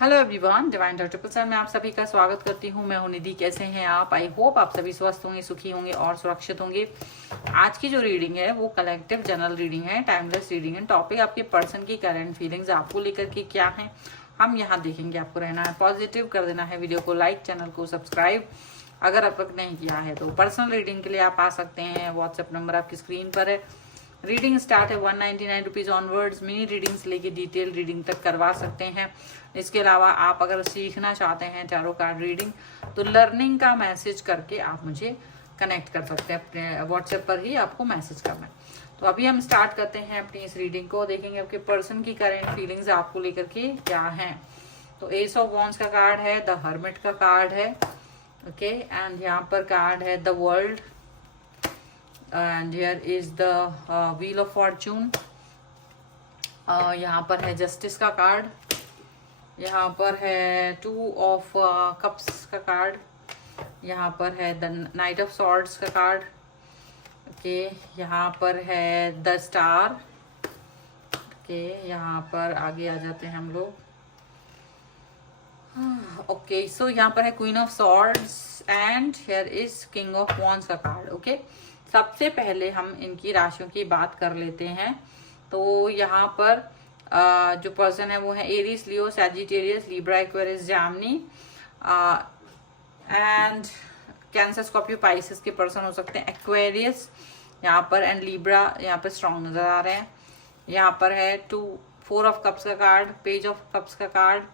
Hello everyone, divine doctor प्रसाद में आप सभी का स्वागत करती हूँ। मैं हूँ निधि। कैसे हैं आप? आई होप आप सभी स्वस्थ होंगे, सुखी होंगे और सुरक्षित होंगे। आज की जो रीडिंग है वो कलेक्टिव जनरल रीडिंग है, टाइमलेस रीडिंग है। टॉपिक आपके पर्सन की करंट फीलिंग्स आपको लेकर के क्या है हम यहाँ देखेंगे। आपको रहना है पॉजिटिव, कर देना है वीडियो को लाइक, चैनल को सब्सक्राइब अगर अब तक नहीं किया है तो। पर्सनल रीडिंग के लिए आप आ सकते हैं, व्हाट्सएप नंबर आपकी स्क्रीन पर है। रीडिंग स्टार्ट है 199 रुपीज ऑनवर्ड्स। मिनी रीडिंग से लेके डिटेल रीडिंग तक करवा सकते हैं। इसके अलावा आप अगर सीखना चाहते हैं टैरो कार्ड रीडिंग तो लर्निंग का मैसेज करके आप मुझे कनेक्ट कर सकते हैं। अपने व्हाट्सएप पर ही आपको मैसेज करना है। तो अभी हम स्टार्ट करते हैं अपनी इस रीडिंग को। देखेंगे आपके पर्सन की करेंट फीलिंग्स आपको लेकर के क्या है। तो एस ऑफ वॉन्ड्स का कार्ड है, द हर्मिट का कार्ड है, ओके, एंड यहाँ पर कार्ड है the world, and here is the wheel of fortune। यहाँ पर है जस्टिस का कार्ड, यहाँ पर है 2 ऑफ कप्स का कार्ड, यहाँ पर है द नाइट ऑफ सॉर्ड्स का कार्ड, ओके, यहाँ पर है द स्टार, ओके, यहाँ पर आगे आ जाते हैं हम लोग। ओके, सो यहाँ पर है queen of swords and here is king of wands का कार्ड, ओके। सबसे पहले हम इनकी राशियों की बात कर लेते हैं। तो यहाँ पर जो पर्सन है वो है Aries, Leo, Sagittarius, Libra, Aquarius, Gemini and cancer, Scorpio, Pisces के पर्सन हो सकते हैं। एक्वेरियस यहाँ पर एंड लिब्रा यहाँ पर स्ट्रॉन्ग नजर आ रहे हैं। यहाँ पर है 4 ऑफ कप्स का कार्ड, पेज ऑफ कप्स का card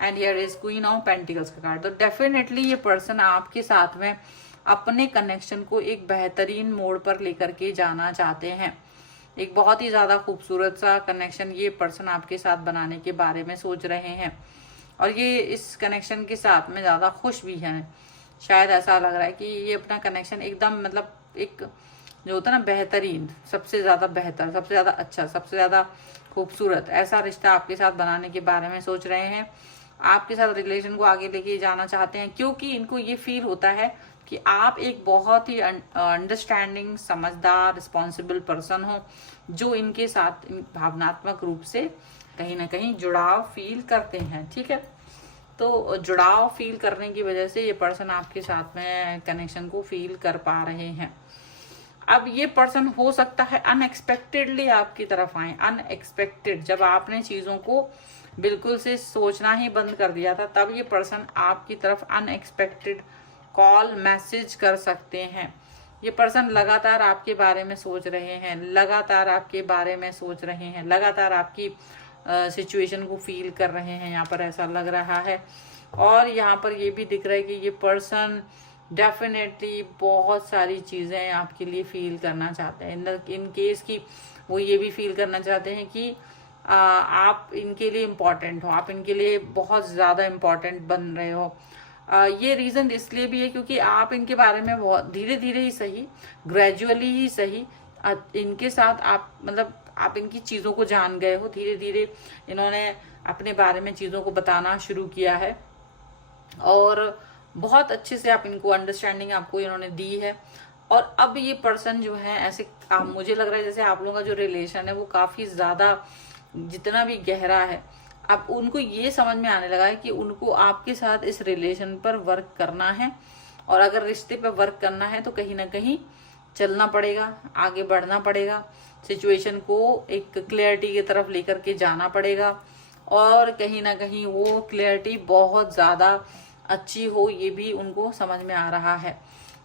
and here is queen of pentacles का कार्ड। तो डेफिनेटली ये पर्सन आपके साथ में अपने कनेक्शन को एक बेहतरीन मोड़ पर लेकर के जाना चाहते हैं। एक बहुत ही ज्यादा खूबसूरत सा कनेक्शन ये पर्सन आपके साथ बनाने के बारे में सोच रहे हैं और ये इस कनेक्शन के साथ में ज्यादा खुश भी हैं। शायद ऐसा लग रहा है कि ये अपना कनेक्शन एकदम मतलब एक जो होता है ना बेहतरीन, सबसे ज्यादा बेहतर, सबसे ज्यादा अच्छा, सबसे ज्यादा खूबसूरत ऐसा रिश्ता आपके साथ बनाने के बारे में सोच रहे हैं। आपके साथ रिलेशन को आगे लेके जाना चाहते हैं क्योंकि इनको ये फील होता है कि आप एक बहुत ही अंडरस्टैंडिंग, समझदार, रिस्पॉन्सिबल पर्सन हो जो इनके साथ भावनात्मक रूप से कहीं ना कहीं जुड़ाव फील करते हैं, ठीक है। तो जुड़ाव फील करने की वजह से ये पर्सन आपके साथ में कनेक्शन को फील कर पा रहे हैं। अब ये पर्सन हो सकता है अनएक्सपेक्टेडली आपकी तरफ आए। अनएक्सपेक्टेड, जब आपने चीजों को बिल्कुल से सोचना ही बंद कर दिया था तब ये पर्सन आपकी तरफ अनएक्सपेक्टेड कॉल, मैसेज कर सकते हैं। ये पर्सन लगातार आपके बारे में सोच रहे हैं, लगातार आपके बारे में सोच रहे हैं, लगातार आपकी सिचुएशन को फील कर रहे हैं, यहाँ पर ऐसा लग रहा है। और यहाँ पर ये भी दिख रहा है कि ये पर्सन डेफिनेटली बहुत सारी चीजें आपके लिए फील करना चाहते हैं। इन केस की वो ये भी फील करना चाहते हैं कि आप इनके लिए इम्पोर्टेंट हो, आप इनके लिए बहुत ज्यादा इम्पोर्टेंट बन रहे हो। ये रीजन इसलिए भी है क्योंकि आप इनके बारे में बहुत धीरे धीरे ही सही, ग्रेजुअली ही सही, इनके साथ आप मतलब आप इनकी चीजों को जान गए हो। धीरे धीरे इन्होंने अपने बारे में चीजों को बताना शुरू किया है और बहुत अच्छे से आप इनको अंडरस्टैंडिंग आपको इन्होंने दी है। और अब ये पर्सन जो है ऐसे मुझे लग रहा है जैसे आप लोगों का जो रिलेशन है वो काफी ज्यादा, जितना भी गहरा है, अब उनको ये समझ में आने लगा है कि उनको आपके साथ इस रिलेशन पर वर्क करना है। और अगर रिश्ते पर वर्क करना है तो कहीं ना कहीं चलना पड़ेगा, आगे बढ़ना पड़ेगा, सिचुएशन को एक क्लियरिटी की तरफ लेकर के जाना पड़ेगा और कहीं ना कहीं वो क्लियरिटी बहुत ज्यादा अच्छी हो ये भी उनको समझ में आ रहा है।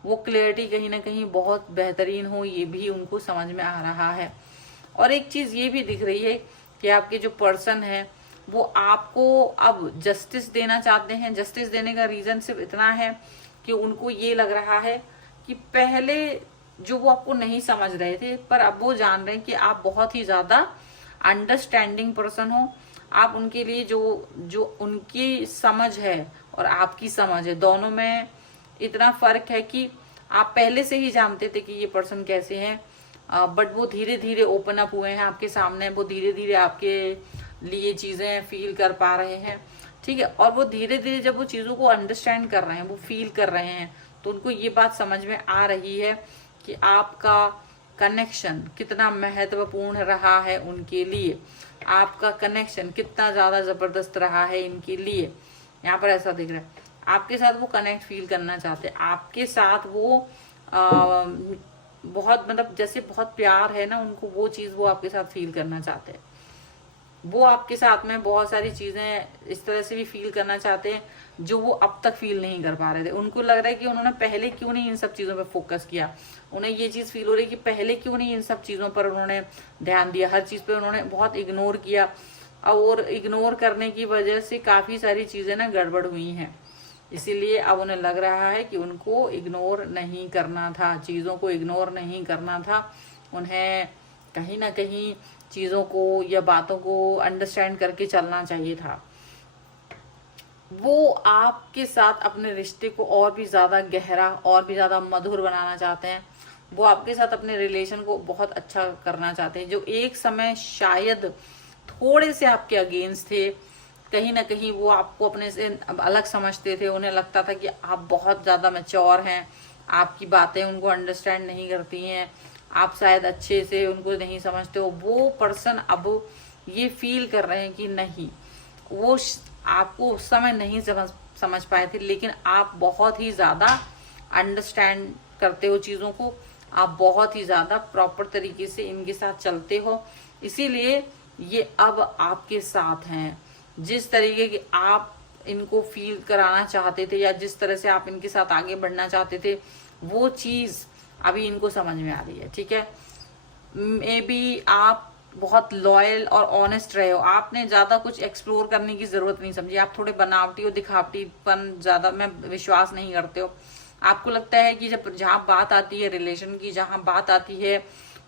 वो क्लियरिटी कहीं ना कहीं बहुत बेहतरीन हो ये भी उनको समझ में आ रहा है। और एक चीज ये भी दिख रही है कि आपके जो पर्सन है वो आपको अब जस्टिस देना चाहते हैं। जस्टिस देने का रीजन सिर्फ इतना है कि उनको ये लग रहा है कि पहले जो वो आपको नहीं समझ रहे थे पर अब वो जान रहे हैं कि आप बहुत ही ज्यादा अंडरस्टैंडिंग पर्सन हो। आप उनके लिए जो उनकी समझ है और आपकी समझ है, दोनों में इतना फर्क है कि आप पहले से ही जानते थे कि ये पर्सन कैसे हैं, बट वो धीरे धीरे ओपन अप हुए हैं आपके सामने। वो धीरे धीरे आपके लिए चीजें फील कर पा रहे हैं, ठीक है। और वो धीरे धीरे जब वो चीजों को अंडरस्टैंड कर रहे हैं, वो फील कर रहे हैं, तो उनको ये बात समझ में आ रही है कि आपका कनेक्शन कितना महत्वपूर्ण रहा है उनके लिए। आपका कनेक्शन कितना ज्यादा जबरदस्त रहा है इनके लिए। यहाँ पर ऐसा दिख रहा है आपके साथ वो कनेक्ट फील करना चाहते हैं, आपके साथ वो बहुत मतलब जैसे बहुत प्यार है ना उनको, वो चीज वो आपके साथ फील करना चाहते हैं। वो आपके साथ में बहुत सारी चीजें इस तरह से भी फील करना चाहते हैं जो वो अब तक फील नहीं कर पा रहे थे। उनको लग रहा है कि उन्होंने पहले क्यों नहीं इन सब चीजों पे फोकस किया, उन्हें ये चीज फील हो रही है कि पहले क्यों नहीं इन सब चीजों पर उन्होंने ध्यान दिया, हर चीज पे उन्होंने बहुत इग्नोर किया, और इग्नोर करने की वजह से काफी सारी चीजें ना गड़बड़ हुई हैं। इसीलिए अब उन्हें लग रहा है कि उनको इग्नोर नहीं करना था, चीजों को इग्नोर नहीं करना था, उन्हें कहीं ना कहीं चीजों को या बातों को अंडरस्टैंड करके चलना चाहिए था। वो आपके साथ अपने रिश्ते को और भी ज्यादा गहरा और भी ज्यादा मधुर बनाना चाहते हैं। वो आपके साथ अपने रिलेशन को बहुत अच्छा करना चाहते हैं। जो एक समय शायद थोड़े से आपके अगेंस्ट थे, कहीं ना कहीं वो आपको अपने से अलग समझते थे, उन्हें लगता था कि आप बहुत ज्यादा मैच्योर हैं, आपकी बातें उनको अंडरस्टैंड नहीं करती हैं, आप शायद अच्छे से उनको नहीं समझते हो। वो पर्सन अब ये फील कर रहे हैं कि नहीं, वो आपको उस समय नहीं समझ पाए थे, लेकिन आप बहुत ही ज्यादा अंडरस्टैंड करते हो चीजों को, आप बहुत ही ज्यादा प्रॉपर तरीके से इनके साथ चलते हो, इसीलिए ये अब आपके साथ हैं। जिस तरीके की आप इनको फील कराना चाहते थे या जिस तरह से आप इनके साथ आगे बढ़ना चाहते थे, वो चीज अभी इनको समझ में आ रही है। ठीक है, मे बी आप बहुत लॉयल और ऑनेस्ट रहे हो, आपने ज्यादा कुछ एक्सप्लोर करने की जरूरत नहीं समझी, आप थोड़े बनावटी और दिखावटीपन ज्यादा में विश्वास नहीं करते हो। आपको लगता है कि जब जहाँ बात आती है रिलेशन की, जहाँ बात आती है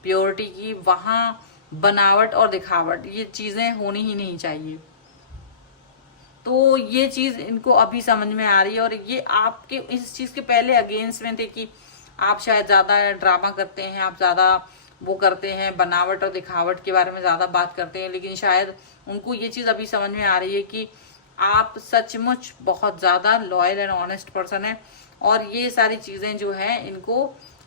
प्योरिटी की, वहां बनावट और दिखावट ये चीजें होनी ही नहीं चाहिए। तो ये चीज इनको अभी समझ में आ रही है, और ये आपके इस चीज के पहले अगेंस्ट में थे कि आप शायद ज्यादा ड्रामा करते हैं, आप ज्यादा वो करते हैं, बनावट और दिखावट के बारे में ज्यादा बात करते हैं, लेकिन शायद उनको ये चीज अभी समझ में आ रही है कि आप सचमुच बहुत ज्यादा लॉयल एंड ऑनेस्ट पर्सन है, और ये सारी चीजें जो है इनको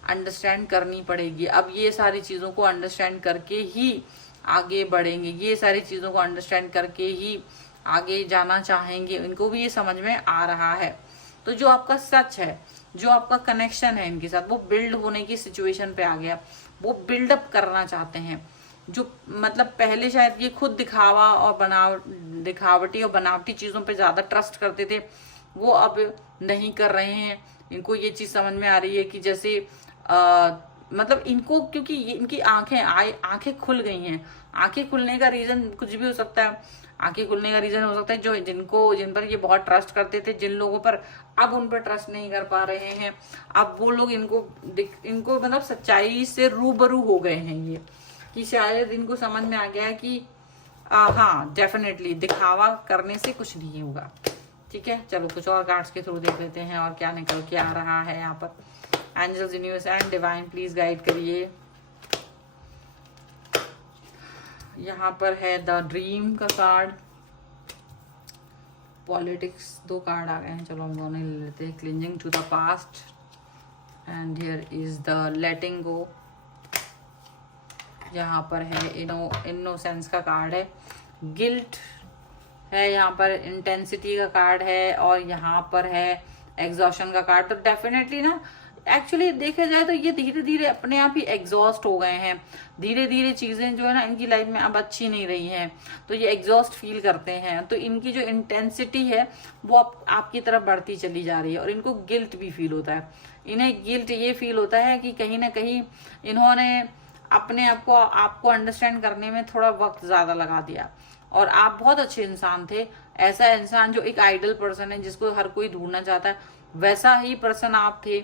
अंडरस्टैंड करनी पड़ेगी। अब ये सारी चीजों को अंडरस्टैंड करके ही आगे बढ़ेंगे, ये सारी चीजों को अंडरस्टैंड करके ही आगे जाना चाहेंगे, इनको भी ये समझ में आ रहा है। तो जो आपका सच है, जो आपका कनेक्शन है इनके साथ, वो बिल्ड होने की सिचुएशन पे आ गया, वो बिल्डअप करना चाहते हैं। जो मतलब पहले शायद ये खुद दिखावा और दिखावटी और बनावटी चीजों पे ज्यादा ट्रस्ट करते थे, वो अब नहीं कर रहे हैं। इनको ये चीज समझ में आ रही है कि जैसे मतलब इनको, क्योंकि इनकी आंखें खुल गई हैं। आंखें खुलने का रीजन कुछ भी हो सकता है, आंखें खुलने का रीजन हो सकता है जो जिन पर ये बहुत ट्रस्ट करते थे, जिन लोगों पर अब उन पर ट्रस्ट नहीं कर पा रहे हैं, अब वो लोग इनको मतलब सच्चाई से रूबरू हो गए हैं। ये कि शायद इनको समझ में आ गया कि हाँ डेफिनेटली दिखावा करने से कुछ नहीं होगा। ठीक है, चलो कुछ और कार्ड्स के थ्रू देख लेते हैं और क्या निकल के आ रहा है यहाँ पर। Angels, universe and divine please guide करिए। यहाँ पर है द ड्रीम का कार्ड, पॉलिटिक्स, 2 कार्ड आ गए हैं, चलो हम दोनों ले लेते हैं। Cleansing to the past and here is the letting go. यहाँ पर है इनोसेंस का कार्ड है, गिल्ट है, यहाँ पर इंटेंसिटी का कार्ड है, और यहाँ पर है एग्जॉशन का कार्ड। तो डेफिनेटली ना एक्चुअली देखा जाए तो ये धीरे धीरे अपने आप ही एग्जॉस्ट हो गए हैं। धीरे धीरे चीजें जो है ना इनकी लाइफ में अब अच्छी नहीं रही हैं, तो ये एग्जॉस्ट फील करते हैं। तो इनकी जो इंटेंसिटी है वो आपकी तरफ बढ़ती चली जा रही है, और इनको गिल्ट भी फील होता है। इन्हें गिल्ट ये फील होता है कि कहीं ना कहीं इन्होंने अपने आप को आपको अंडरस्टैंड करने में थोड़ा वक्त ज्यादा लगा दिया, और आप बहुत अच्छे इंसान थे। ऐसा इंसान जो एक आइडल पर्सन है, जिसको हर कोई ढूंढना चाहता है, वैसा ही पर्सन आप थे,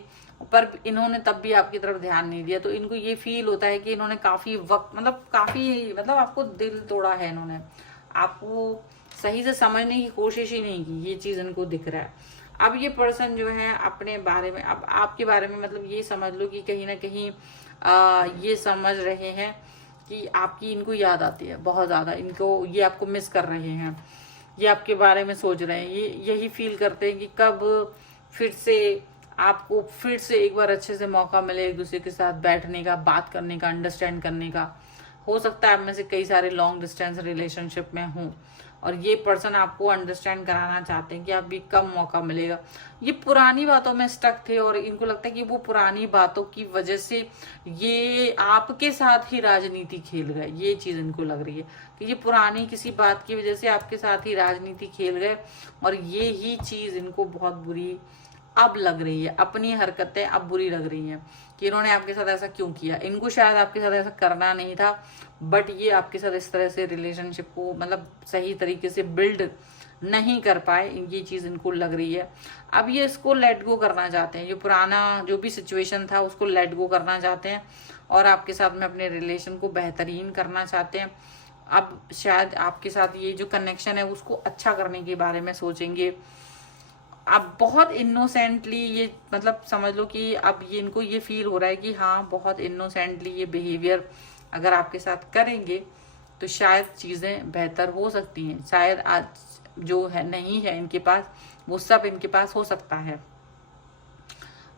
पर इन्होंने तब भी आपकी तरफ ध्यान नहीं दिया। तो इनको ये फील होता है कि इन्होंने काफी वक्त मतलब आपको दिल तोड़ा है, इन्होंने आपको सही से समझने की कोशिश ही नहीं की, ये चीज इनको दिख रहा है। अब ये पर्सन जो है अपने बारे में, अब आपके बारे में मतलब ये समझ लो कि कहीं ना कहीं ये समझ रहे हैं कि आपकी इनको याद आती है बहुत ज्यादा, इनको ये आपको मिस कर रहे हैं, ये आपके बारे में सोच रहे हैं, ये यही फील करते हैं कि कब फिर से आपको फिर से एक बार अच्छे से मौका मिले एक दूसरे के साथ बैठने का, बात करने का, अंडरस्टैंड करने का। हो सकता है आप में से कई सारे लॉन्ग डिस्टेंस रिलेशनशिप में हों और ये पर्सन आपको अंडरस्टैंड कराना चाहते हैं कि अभी कम मौका मिलेगा। ये पुरानी बातों में स्टक थे और इनको लगता है कि वो पुरानी बातों की वजह से ये आपके साथ ही राजनीति खेल गए। ये चीज इनको लग रही है कि ये पुरानी किसी बात की वजह से आपके साथ ही राजनीति खेल गए और ये ही चीज इनको बहुत बुरी अब लग रही है। अपनी हरकतें अब बुरी लग रही हैं कि इन्होंने आपके साथ ऐसा क्यों किया। इनको शायद आपके साथ ऐसा करना नहीं था, बट ये आपके साथ इस तरह से रिलेशनशिप को मतलब सही तरीके से बिल्ड नहीं कर पाए। ये चीज इनको लग रही है। अब ये इसको लेट गो करना चाहते हैं। ये पुराना जो भी सिचुएशन था उसको लेट गो करना चाहते हैं और आपके साथ में अपने रिलेशन को बेहतरीन करना चाहते हैं। अब शायद आपके साथ ये जो कनेक्शन है उसको अच्छा करने के बारे में सोचेंगे। अब बहुत इनोसेंटली ये मतलब समझ लो कि अब ये इनको ये फील हो रहा है कि हाँ बहुत इनोसेंटली ये बिहेवियर अगर आपके साथ करेंगे तो शायद चीजें बेहतर हो सकती हैं। शायद आज जो है नहीं है इनके पास वो सब इनके पास हो सकता है।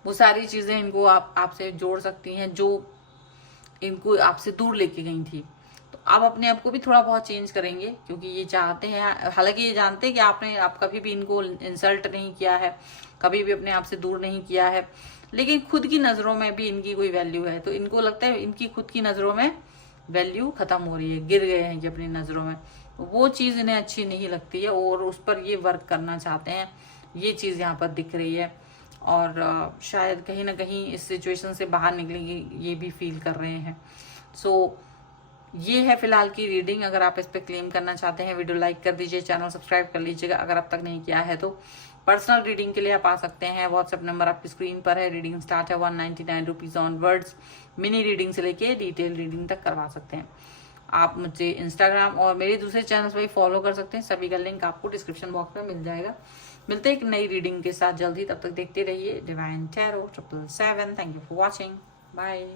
वो सारी चीजें इनको आपसे जोड़ सकती हैं जो इनको आपसे दूर लेके गई थी। तो आप अपने आप को भी थोड़ा बहुत चेंज करेंगे क्योंकि ये चाहते हैं, हालांकि ये जानते हैं कि आप कभी भी इनको इंसल्ट नहीं किया है, कभी भी अपने आप से दूर नहीं किया है, लेकिन खुद की नजरों में भी इनकी कोई वैल्यू है। तो इनको लगता है इनकी खुद की नजरों में वैल्यू खत्म हो रही है, गिर गए हैं कि अपनी नजरों में। वो चीज इन्हें अच्छी नहीं लगती है और उस पर ये वर्क करना चाहते हैं। ये चीज यहाँ पर दिख रही है और शायद कहीं ना कहीं इस सिचुएशन से बाहर निकलेंगे ये भी फील कर रहे हैं। सो ये है फिलहाल की रीडिंग। अगर आप इस पे क्लेम करना चाहते हैं वीडियो लाइक कर दीजिए, चैनल सब्सक्राइब कर लीजिएगा अगर अब तक नहीं किया है तो। पर्सनल रीडिंग के लिए आप आ सकते हैं, व्हाट्सएप नंबर आपकी स्क्रीन पर है। रीडिंग स्टार्ट है 199 रुपीज ऑनवर्ड्स। मिनी रीडिंग से लेके डिटेल रीडिंग तक करवा सकते हैं। आप मुझे इंस्टाग्राम और मेरे दूसरे चैनल्स पर भी फॉलो कर सकते हैं, सभी का लिंक आपको डिस्क्रिप्शन बॉक्स में मिल जाएगा। मिलते हैं एक नई रीडिंग के साथ जल्दी, तब तक देखते रहिए divine tarot 777। Thank you for watching, bye.